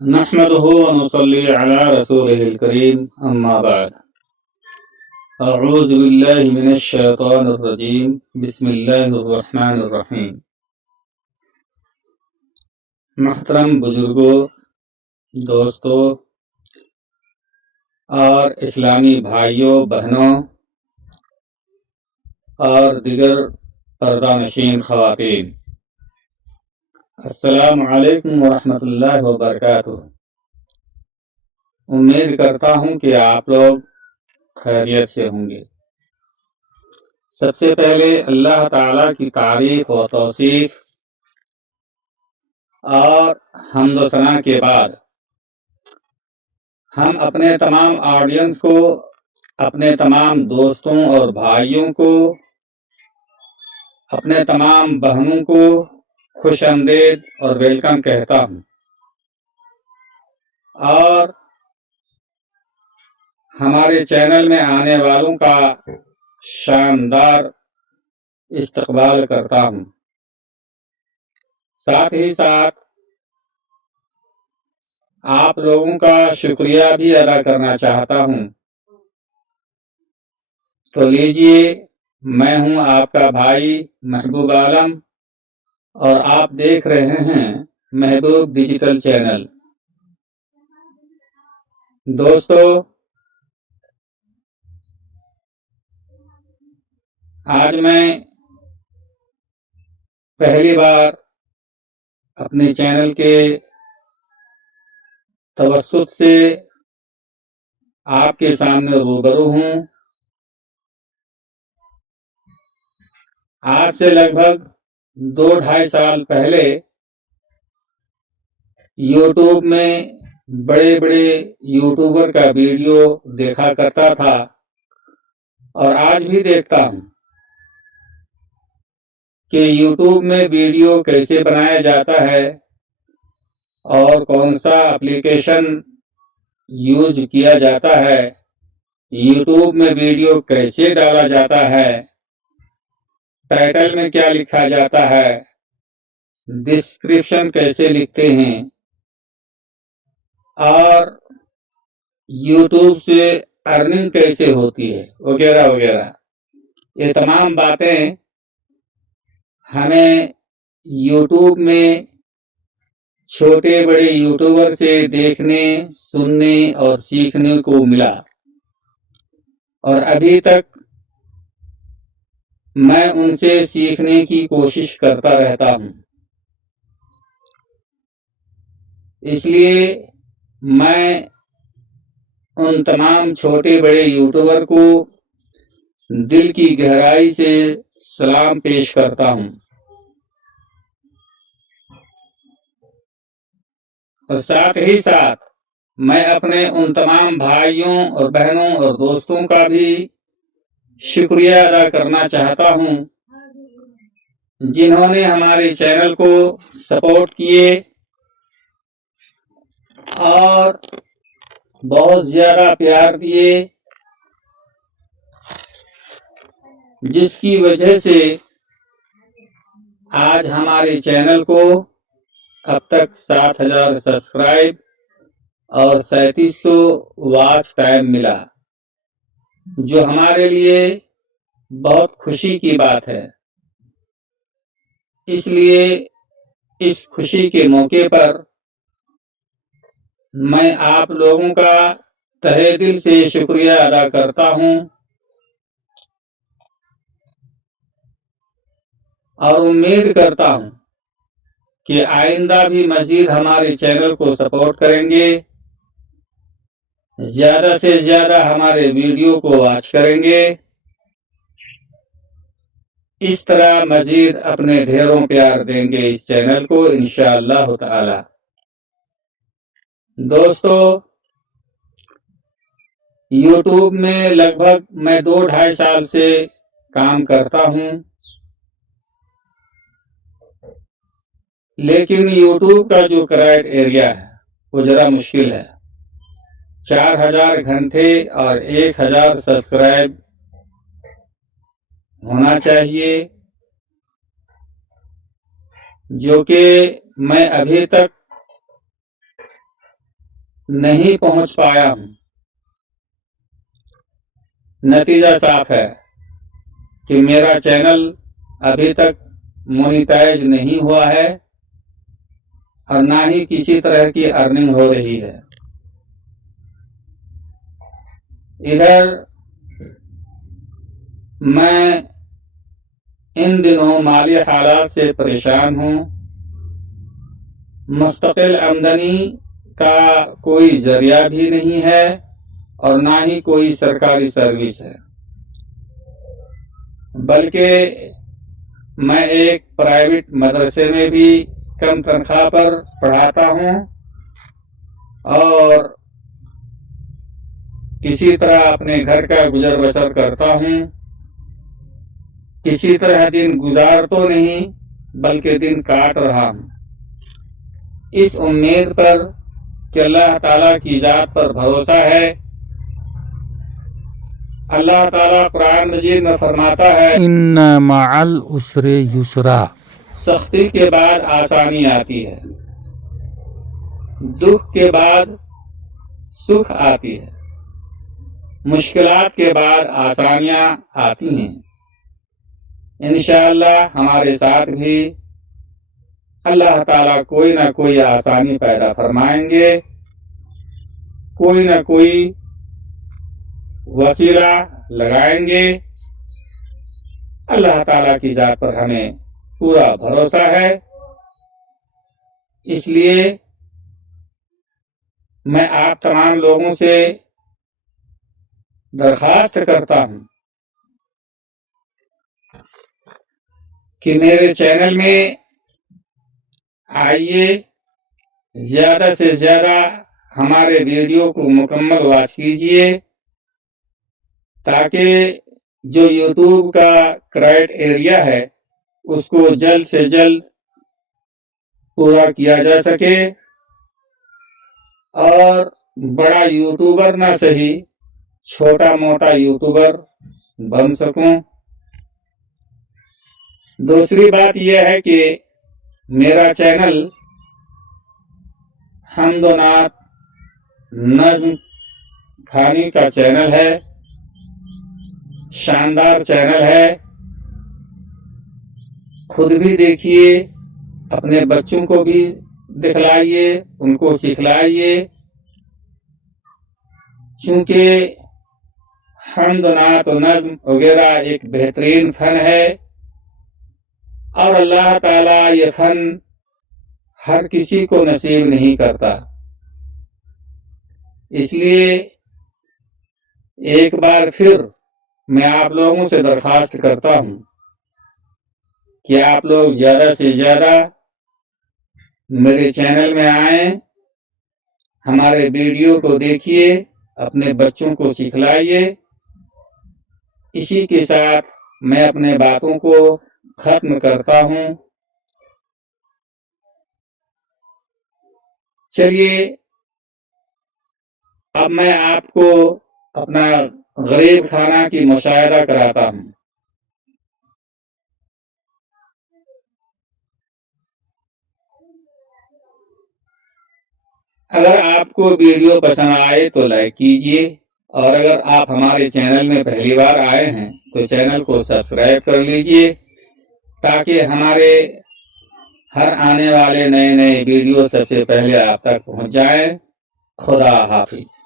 نحمده ونصلي على رسوله الكريم أما بعد أعوذ بالله من الشيطان الرجيم بسم الله الرحمن الرحیم۔ محترم بزرگوں، دوستوں اور اسلامی بھائیوں بہنوں اور دیگر پردہ نشین خواتین، السلام علیکم ورحمۃ اللہ وبرکاتہ۔ امید کرتا ہوں کہ آپ لوگ خیریت سے ہوں گے۔ سب سے پہلے اللہ تعالیٰ کی تعریف و توصیف اور حمد و ثنا کے بعد ہم اپنے تمام آڈینس کو، اپنے تمام دوستوں اور بھائیوں کو، اپنے تمام بہنوں کو خوش آمدید اور ویلکم کہتا ہوں، اور ہمارے چینل میں آنے والوں کا شاندار استقبال کرتا ہوں۔ ساتھ ہی ساتھ آپ لوگوں کا شکریہ بھی ادا کرنا چاہتا ہوں۔ تو لیجئے، میں ہوں آپ کا بھائی محبوب عالم اور آپ دیکھ رہے ہیں محبوب ڈیجیٹل چینل۔ دوستو، آج میں پہلی بار اپنے چینل کے توسط سے آپ کے سامنے روبرو ہوں۔ آج سے لگ بھگ 2-2.5 سال پہلے یوٹیوب میں بڑے بڑے یوٹیوبر کا ویڈیو دیکھا کرتا تھا، اور آج بھی دیکھتا ہوں کہ یوٹیوب میں ویڈیو کیسے بنایا جاتا ہے اور کون سا اپلیکیشن یوز کیا جاتا ہے، یوٹیوب میں ویڈیو کیسے ڈالا جاتا ہے، ٹائٹل میں کیا لکھا جاتا ہے، ڈسکرپشن کیسے لکھتے ہیں، اور یوٹیوب سے ارننگ کیسے ہوتی ہے، وغیرہ وغیرہ۔ یہ تمام باتیں ہمیں یوٹیوب میں چھوٹے بڑے یوٹیوبر سے دیکھنے، سننے اور سیکھنے کو ملا، اور ابھی تک میں ان سے سیکھنے کی کوشش کرتا رہتا ہوں۔ اس لیے میں ان تمام چھوٹے بڑے یوٹیوبر کو دل کی گہرائی سے سلام پیش کرتا ہوں، اور ساتھ ہی ساتھ میں اپنے ان تمام بھائیوں اور بہنوں اور دوستوں کا بھی شکریہ ادا کرنا چاہتا ہوں جنہوں نے ہمارے چینل کو سپورٹ کیے اور بہت زیادہ پیار دیے، جس کی وجہ سے آج ہمارے چینل کو اب تک 7,000 سبسکرائب اور 3700 واچ ٹائم ملا، جو ہمارے لیے بہت خوشی کی بات ہے۔ اس لیے اس خوشی کے موقع پر میں آپ لوگوں کا تہہ دل سے شکریہ ادا کرتا ہوں، اور امید کرتا ہوں کہ آئندہ بھی مزید ہمارے چینل کو سپورٹ کریں گے، زیادہ سے زیادہ ہمارے ویڈیو کو واچ کریں گے، اس طرح مزید اپنے ڈھیروں پیار دیں گے اس چینل کو انشاءاللہ تعالی۔ دوستو، یوٹیوب میں لگ بھگ میں 2-2.5 سال سے کام کرتا ہوں، لیکن یوٹیوب کا جو کرائٹ ایریا ہے وہ ذرا مشکل ہے۔ 4,000 گھنٹے اور 1,000 سبسکرائب ہونا چاہیے، جو کہ میں ابھی تک نہیں پہنچ پایا ہوں۔ نتیجہ صاف ہے کہ میرا چینل ابھی تک مونیٹائز نہیں ہوا ہے اور نہ ہی کسی طرح کی ارننگ ہو رہی ہے۔ ادھر میں ان دنوں مالی حالات سے پریشان ہوں، مستقل آمدنی کا کوئی ذریعہ بھی نہیں ہے اور نہ ہی کوئی سرکاری سروس ہے، بلکہ میں ایک پرائیویٹ مدرسے میں بھی کم تنخواہ پر پڑھاتا ہوں اور کسی طرح اپنے گھر کا گزر بسر کرتا ہوں۔ کسی طرح دن گزار تو نہیں بلکہ دن کاٹ رہا ہوں، اس امید پر کہ اللہ تعالیٰ کی ذات پر بھروسہ ہے۔ اللہ تعالیٰ قرآن مجید میں فرماتا ہے ان مع العسر یسرا، سختی کے بعد آسانی آتی ہے، دکھ کے بعد سکھ آتی ہے، مشکلات کے بعد آسانیاں آتی ہیں۔ انشاءاللہ ہمارے ساتھ بھی اللہ تعالیٰ کوئی نہ کوئی آسانی پیدا فرمائیں گے، کوئی نہ کوئی وسیلہ لگائیں گے۔ اللہ تعالیٰ کی ذات پر ہمیں پورا بھروسہ ہے، اس لیے میں آپ تمام لوگوں سے درخواست کرتا ہوں کہ میرے چینل میں آئیے، زیادہ سے زیادہ ہمارے ویڈیو کو مکمل واچ کیجیے تاکہ جو یوٹیوب کا کرائٹیریا ہے اس کو جلد سے جلد پورا کیا جا سکے اور بڑا یوٹیوبر نہ صحیح چھوٹا موٹا یوٹیوبر بن سکوں۔ دوسری بات یہ ہے کہ میرا چینل حمد و نعت نظم کھانی کا چینل ہے، شاندار چینل ہے، خود بھی دیکھیے، اپنے بچوں کو بھی دکھلائیے، ان کو سکھلائیے، چونکہ حمد و نعت و نظم وغیرہ ایک بہترین فن ہے اور اللہ تعالیٰ یہ فن ہر کسی کو نصیب نہیں کرتا۔ اس لیے ایک بار پھر میں آپ لوگوں سے درخواست کرتا ہوں کہ آپ لوگ زیادہ سے زیادہ میرے چینل میں آئیں، ہمارے ویڈیو کو دیکھیے، اپنے بچوں کو سکھلائیے۔ اسی کے ساتھ میں اپنے باتوں کو ختم کرتا ہوں۔ چلیے اب میں آپ کو اپنا غریب خانہ کی مشاہدہ کراتا ہوں۔ اگر آپ کو ویڈیو پسند آئے تو لائک کیجیے اور اگر آپ ہمارے چینل میں پہلی بار آئے ہیں تو چینل کو سبسکرائب کر لیجیے تاکہ ہمارے ہر آنے والے نئے ویڈیو سب سے پہلے آپ تک پہنچ جائیں۔ خدا حافظ۔